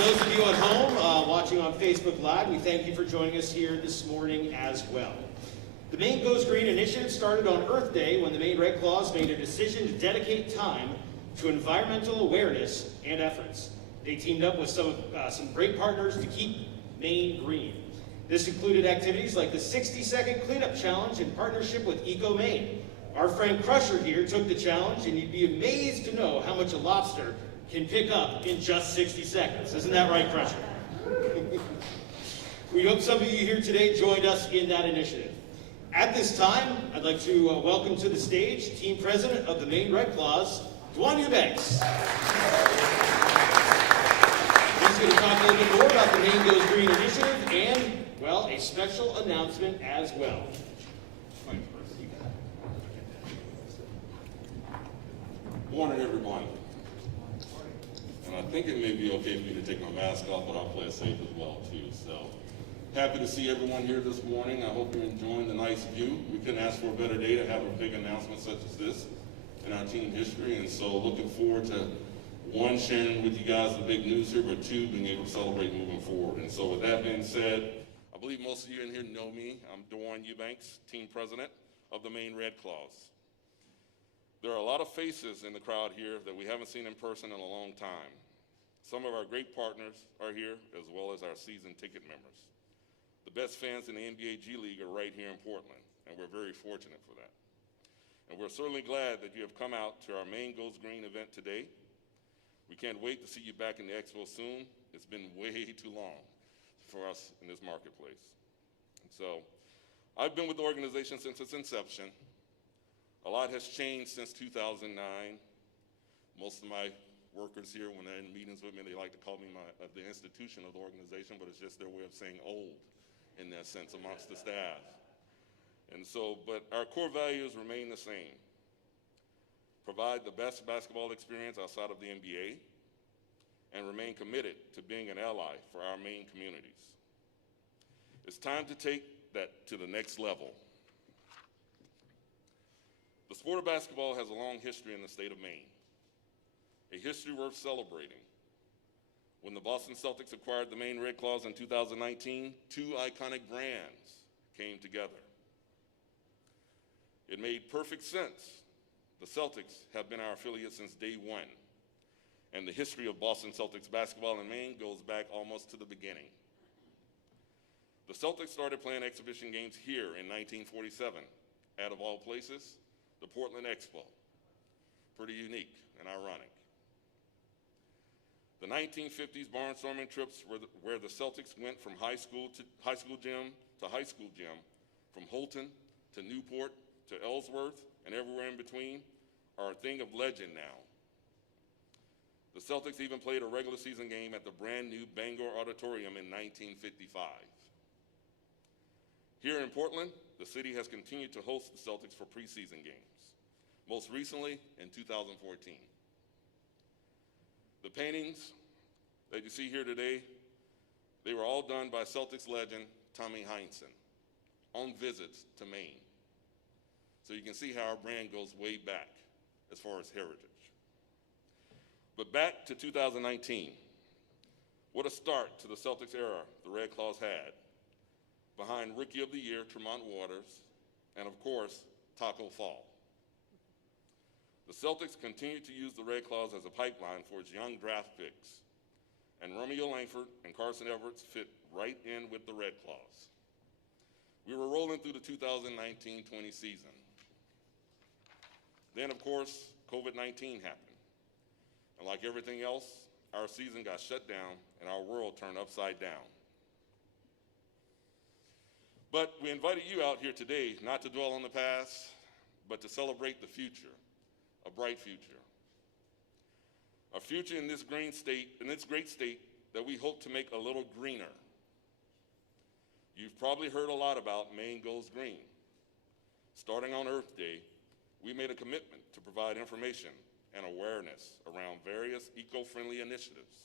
those of you at home watching on Facebook Live, we thank you for joining us here this morning as well. The Maine Goes Green initiative started on Earth Day when the Maine Red Claws made a decision to dedicate time to environmental awareness and efforts. They teamed up with some great partners to keep Maine green. This included activities like the 60-second cleanup challenge in partnership with Eco Maine. Our friend Crusher here took the challenge, and you'd be amazed to know how much a lobster can pick up in just 60 seconds. Isn't that right, Crusher? We hope some of you here today joined us in that initiative. At this time, I'd like to welcome to the stage Team President of the Maine Red Claws, Dwan Eubanks. He's going to talk a little bit more about the Maine Goes Green initiative and, well, a special announcement as well. Morning, everyone. And I think it may be okay for me to take my mask off, but I'll play it safe as well, too. So, happy to see everyone here this morning. I hope you're enjoying the nice view. We couldn't ask for a better day to have a big announcement such as this in our team history. And so, looking forward to, one, sharing with you guys the big news here, but two, being able to celebrate moving forward. And so, with that being said, I believe most of you in here know me. I'm Dwan Eubanks, Team President of the Maine Red Claws. There are a lot of faces in the crowd here that we haven't seen in person in a long time. Some of our great partners are here, as well as our season ticket members. The best fans in the NBA G League are right here in Portland, and we're very fortunate for that. And we're certainly glad that you have come out to our Maine Goes Green event today. We can't wait to see you back in the expo soon. It's been way too long for us in this marketplace. And so, I've been with the organization since its inception. A lot has changed since 2009. Most of my workers here, when they're in meetings with me, they like to call me the institution of the organization, but it's just their way of saying old in that sense amongst the staff. And so, but our core values remain the same. Provide the best basketball experience outside of the NBA, and remain committed to being an ally for our Maine communities. It's time to take that to the next level. The sport of basketball has a long history in the state of Maine, a history worth celebrating. When the Boston Celtics acquired the Maine Red Claws in 2019, two iconic brands came together. It made perfect sense. The Celtics have been our affiliate since day one, and the history of Boston Celtics basketball in Maine goes back almost to the beginning. The Celtics started playing exhibition games here in 1947, out of all places, the Portland Expo. Pretty unique and ironic. The 1950s barnstorming trips where the Celtics went from high school gym to high school gym, from Holton to Newport to Ellsworth and everywhere in between, are a thing of legend now. The Celtics even played a regular season game at the brand new Bangor Auditorium in 1955. Here in Portland, the city has continued to host the Celtics for preseason games, most recently in 2014. The paintings that you see here today, they were all done by Celtics legend Tommy Heinsohn on visits to Maine. So you can see how our brand goes way back as far as heritage. But back to 2019. What a start to the Celtics era the Red Claws had, behind Rookie of the Year, Tremont Waters, and of course, Taco Fall. The Celtics continue to use the Red Claws as a pipeline for its young draft picks, and Romeo Langford and Carson Everett fit right in with the Red Claws. We were rolling through the 2019-20 season. Then, of course, COVID-19 happened. And like everything else, our season got shut down and our world turned upside down. But we invited you out here today not to dwell on the past, but to celebrate the future, a bright future. A future in this great state that we hope to make a little greener. You've probably heard a lot about Maine Goes Green. Starting on Earth Day, we made a commitment to provide information and awareness around various eco-friendly initiatives,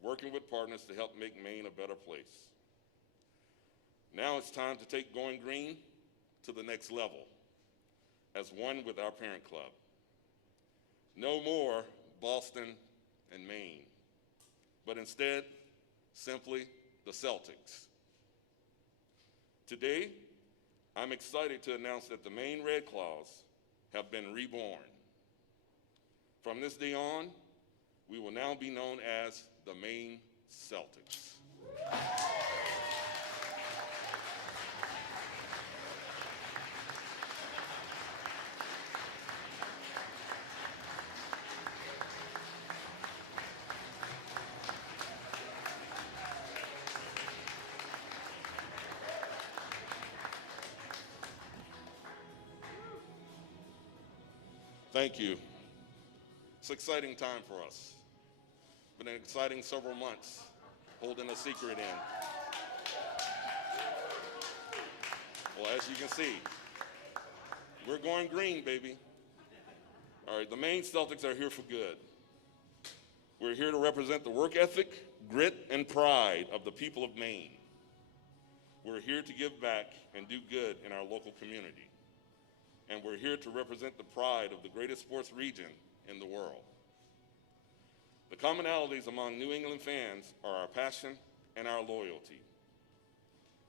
working with partners to help make Maine a better place. Now it's time to take Going Green to the next level, as one with our parent club. No more Boston and Maine. but instead, simply the Celtics. Today, I'm excited to announce that the Maine Red Claws have been reborn. From this day on, we will now be known as the Maine Celtics. Thank you. It's an exciting time for us. Been an exciting several months holding a secret in. Well, as you can see, we're going green, baby. All right, the Maine Celtics are here for good. We're here to represent the work ethic, grit, and pride of the people of Maine. We're here to give back and do good in our local community. And we're here to represent the pride of the greatest sports region in the world. The commonalities among New England fans are our passion and our loyalty.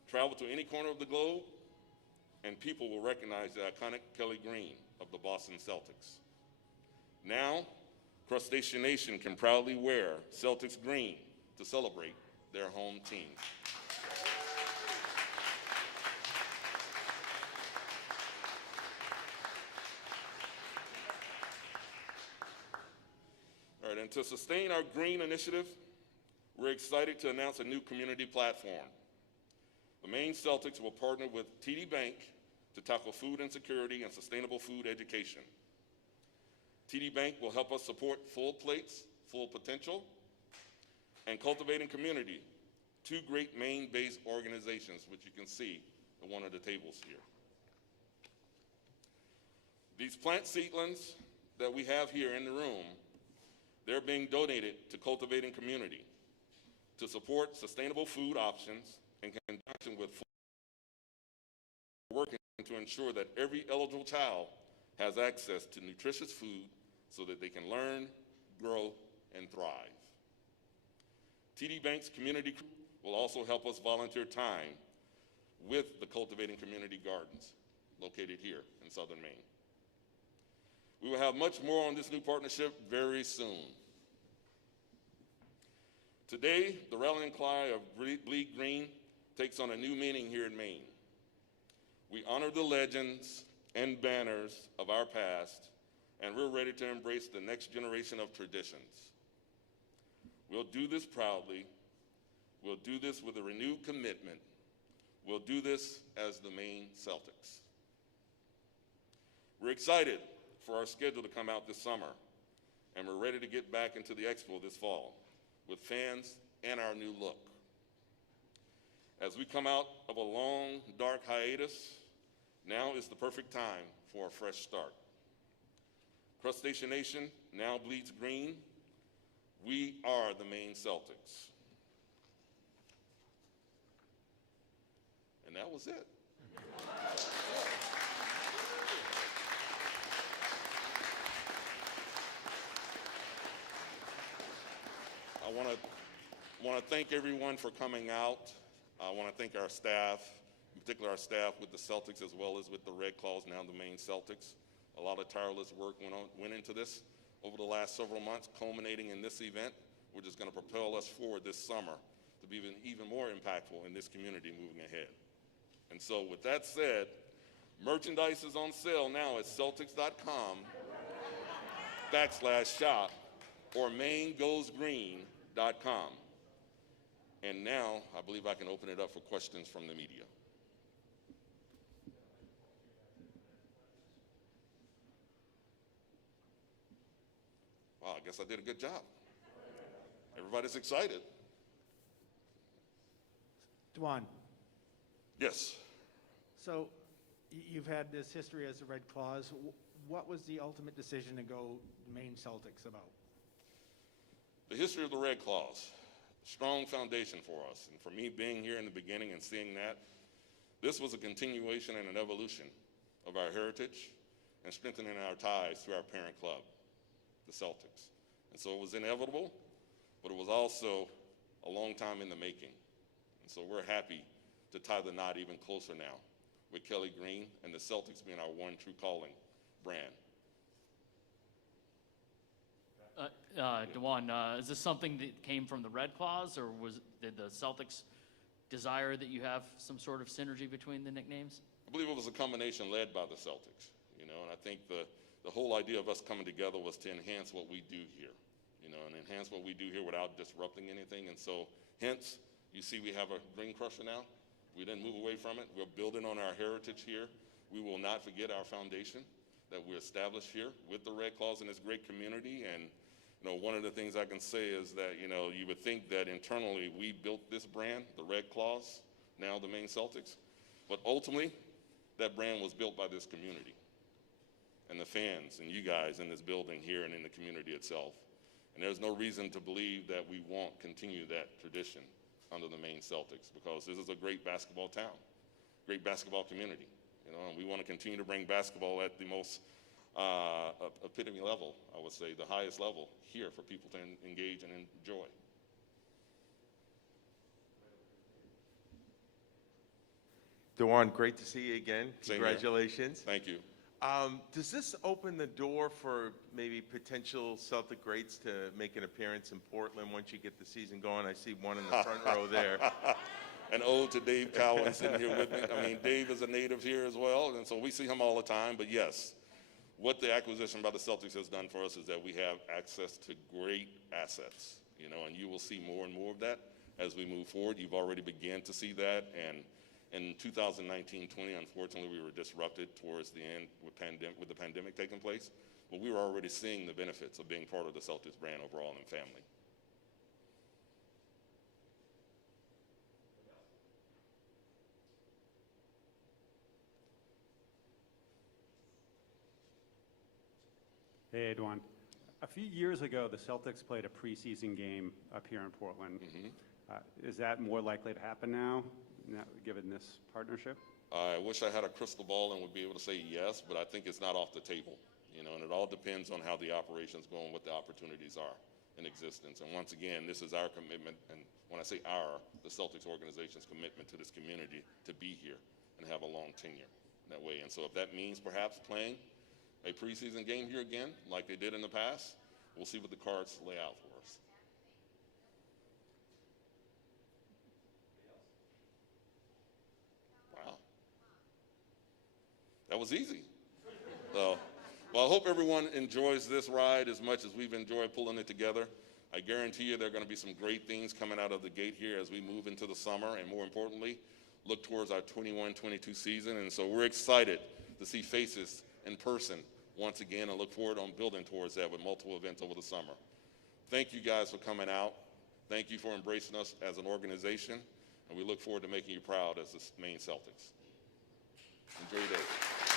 Travel to any corner of the globe, and people will recognize the iconic Kelly Green of the Boston Celtics. Now, Crustacean Nation can proudly wear Celtics green to celebrate their home team. All right, and to sustain our green initiative, we're excited to announce a new community platform. The Maine Celtics will partner with TD Bank to tackle food insecurity and sustainable food education. TD Bank will help us support Full Plates, Full Potential, and Cultivating Community, two great Maine-based organizations, which you can see at one of the tables here. These plant seedlings that we have here in the room, they're being donated to Cultivating Community to support sustainable food options in conjunction with working to ensure that every eligible child has access to nutritious food so that they can learn, grow, and thrive. TD Bank's community will also help us volunteer time with the Cultivating Community Gardens located here in southern Maine. We will have much more on this new partnership very soon. Today, the rallying cry of Bleed Green takes on a new meaning here in Maine. We honor the legends and banners of our past, and we're ready to embrace the next generation of traditions. We'll do this proudly. We'll do this with a renewed commitment. We'll do this as the Maine Celtics. We're excited for our schedule to come out this summer, and we're ready to get back into the Expo this fall with fans and our new look. As we come out of a long, dark hiatus, now is the perfect time for a fresh start. Crustacean Nation now bleeds green. We are the Maine Celtics. And that was it. I want to thank everyone for coming out. I want to thank our staff, in particular our staff with the Celtics as well as with the Red Claws, now the Maine Celtics. A lot of tireless work went into this over the last several months, culminating in this event, which is going to propel us forward this summer to be even more impactful in this community moving ahead. And so with that said, merchandise is on sale now at Celtics.com/shop or MaineGoesGreen.com. And now I believe I can open it up for questions from the media. Wow, I guess I did a good job. Everybody's excited. Dwan, Yes. so you've had this history as the Red Claws. What was the ultimate decision to go Maine Celtics about? The history of the Red Claws, strong foundation for us. And for me being here in the beginning and seeing that, this was a continuation and an evolution of our heritage and strengthening our ties to our parent club, the Celtics. And so it was inevitable but it was also a long time in the making. And so we're happy to tie the knot even closer now with Kelly Green and the Celtics being our one true calling brand. Dewan, is this something that came from the Red Claws, or did the Celtics desire that you have some sort of synergy between the nicknames? I believe it was a combination led by the Celtics, and I think the whole idea of us coming together was to enhance what we do here, and enhance what we do here without disrupting anything. And so, hence, you see we have a Green Crusher now. We didn't move away from it. We're building on our heritage here. We will not forget our foundation that we established here with the Red Claws in this great community. And one of the things I can say is that, you would think that internally we built this brand, the Red Claws, now the Maine Celtics, but ultimately that brand was built by this community and the fans and you guys in this building here and in the community itself. And there's no reason to believe that we won't continue that tradition under the Maine Celtics, because this is a great basketball town, great basketball community, and we want to continue to bring basketball at the most epitome level, I would say, the highest level here for people to engage and enjoy. Dewan, great to see you again. Same here. Congratulations. Thank you. Does this open the door for maybe potential Celtic greats to make an appearance in Portland once you get the season going? I see one in the front row there. An ode to Dave Cowan sitting here with me. I mean, Dave is a native here as well, and so we see him all the time. But yes, what the acquisition by the Celtics has done for us is that we have access to great assets, and you will see more and more of that as we move forward. You've already begun to see that, and in 2019-20, unfortunately, we were disrupted towards the end with the pandemic taking place, but we were already seeing the benefits of being part of the Celtics brand overall and family. Hey, Edwin. A few years ago, the Celtics played a preseason game up here in Portland. Is that more likely to happen now, given this partnership? I wish I had a crystal ball and would be able to say yes, but I think it's not off the table, and it all depends on how the operations go and what the opportunities are in existence. And once again, this is our commitment, and when I say our, the Celtics organization's commitment to this community to be here and have a long tenure that way. And so if that means perhaps playing a preseason game here again, like they did in the past, we'll see what the cards lay out for us. Wow. That was easy. Well, I hope everyone enjoys this ride as much as we've enjoyed pulling it together. I guarantee you there are going to be some great things coming out of the gate here as we move into the summer, and more importantly, look towards our 21-22 season. And so we're excited to see faces in person once again, and look forward on building towards that with multiple events over the summer. Thank you guys for coming out. Thank you for embracing us as an organization, and we look forward to making you proud as the Maine Celtics. Enjoy your day.